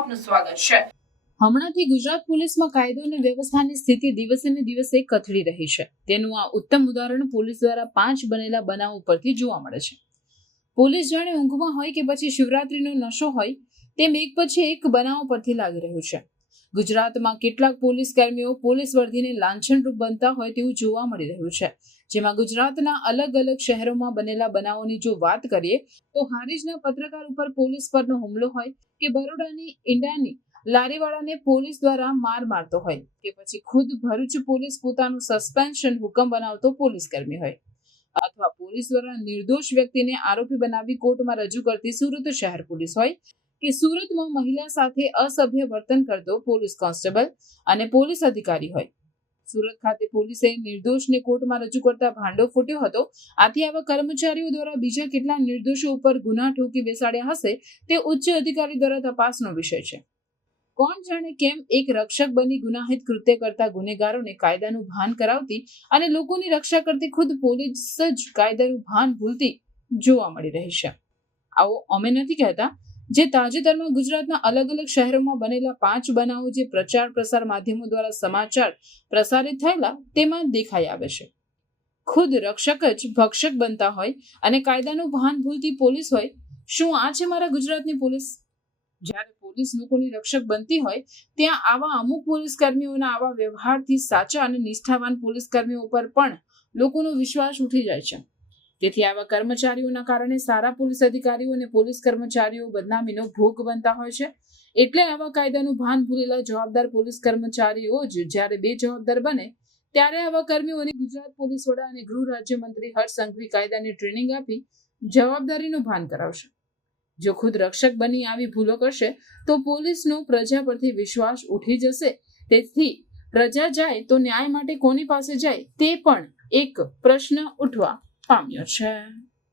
આપનું સ્વાગત છે। હમણાંથી ગુજરાત પોલીસમાં કાયદો અને વ્યવસ્થાની સ્થિતિ દિવસે ને દિવસે કથળી રહી છે। તેનું આ ઉત્તમ ઉદાહરણ પોલીસ દ્વારા 5 બનેલા બનાવો પરથી જોવા મળે છે। પોલીસ જાણે ઊંઘમાં હોય કે પછી શિવરાત્રીનો નશો હોય તેમ એક પછી એક બનાવો પરથી લાગી રહ્યું છે। ગુજરાતમાં કેટલાક પોલીસ કર્મીઓ પોલીસ વર્દીને લાંછનરૂપ બનતા હોય તેવું જોવા મળી રહ્યું છે। જેમાં ગુજરાતના અલગ અલગ શહેરોમાં બનેલા બનાવોની જો વાત કરીએ તો હારીજના પત્રકાર ઉપર પોલીસ પરનો હુમલો હોય કે બરોડાની ઈંડાની લારીવાળાને પોલીસ દ્વારા માર મારતો હોય કે પછી ખુદ ભરૂચ પોલીસ પોતાનું સસ્પેન્શન હુકમ બનાવતો પોલીસ કર્મી હોય અથવા પોલીસ દ્વારા નિર્દોષ વ્યક્તિને આરોપી બનાવી કોર્ટમાં રજૂ કરતી સુરત શહેર પોલીસ હોય કે સુરતમાં મહિલા સાથે અસભ્ય વર્તન કરતો પોલીસ કોન્સ્ટેબલ અને પોલીસ અધિકારી હોય। સુરત ખાતે પોલીસે નિર્દોષને કોર્ટમાં રજૂ કરતા ભાંડો ફૂટ્યો હતો। આથી આવા કર્મચારીઓ દ્વારા બીજા કેટલા નિર્દોષો ઉપર ગુના ઠોકી બેસાડ્યા હશે તે ઉચ્ચ અધિકારી દ્વારા તપાસનો વિષય છે। કોણ જાણે કેમ એક રક્ષક બની ગુનાહિત કૃત્ય કરતા ગુનેગારોને કાયદાનું ભાન કરાવતી અને લોકોની રક્ષા કરતી ખુદ પોલીસ જ કાયદાનું ભાન ભૂલતી જોવા મળી રહી છે। આવો અમે નથી કહેતા, જે તાજેતરમાં ગુજરાતના અલગ અલગ શહેરોમાં બનેલા 5 બનાવો જે પ્રચાર પ્રસાર માધ્યમો દ્વારા સમાચાર પ્રસારિત થયેલા તેમાં દેખાઈ આવે છે। ખુદ રક્ષક જ ભક્ષક બનતા હોય અને કાયદાનું ભાન ભૂલતી પોલીસ હોય। શું આ છે મારા ગુજરાતની પોલીસ? જ્યારે પોલીસ લોકોની રક્ષક બનતી હોય ત્યાં આવા અમુક પોલીસ કર્મીઓના આવા વ્યવહારથી સાચા અને નિષ્ઠાવાન પોલીસ કર્મીઓ ઉપર પણ લોકોનો વિશ્વાસ ઉઠી જાય છે। તેથી આવા કર્મચારીઓના કારણે સારા પોલીસ અધિકારીઓ અને પોલીસ કર્મચારીઓ બદનામીનો ભોગ બનતા હોય છે। એટલે આવા કાયદાનું ભાન ભૂલેલા જવાબદાર પોલીસ કર્મચારીઓ જ જ્યારે બેજવાબદાર બને ત્યારે આવા કર્મીઓને ગુજરાત પોલીસ વડા અને ગૃહ રાજ્યમંત્રી હર્ષ સંઘવી કાયદાની ટ્રેનિંગ આપી જવાબદારીનું ભાન કરાવશે। જો ખુદ રક્ષક બની આવી ભૂલો કરશે તો પોલીસનો પ્રજા પરથી વિશ્વાસ ઉઠી જશે। તેથી પ્રજા જાય તો ન્યાય માટે કોની પાસે જાય તે પણ એક પ્રશ્ન ઉઠવા પામ્યો છે।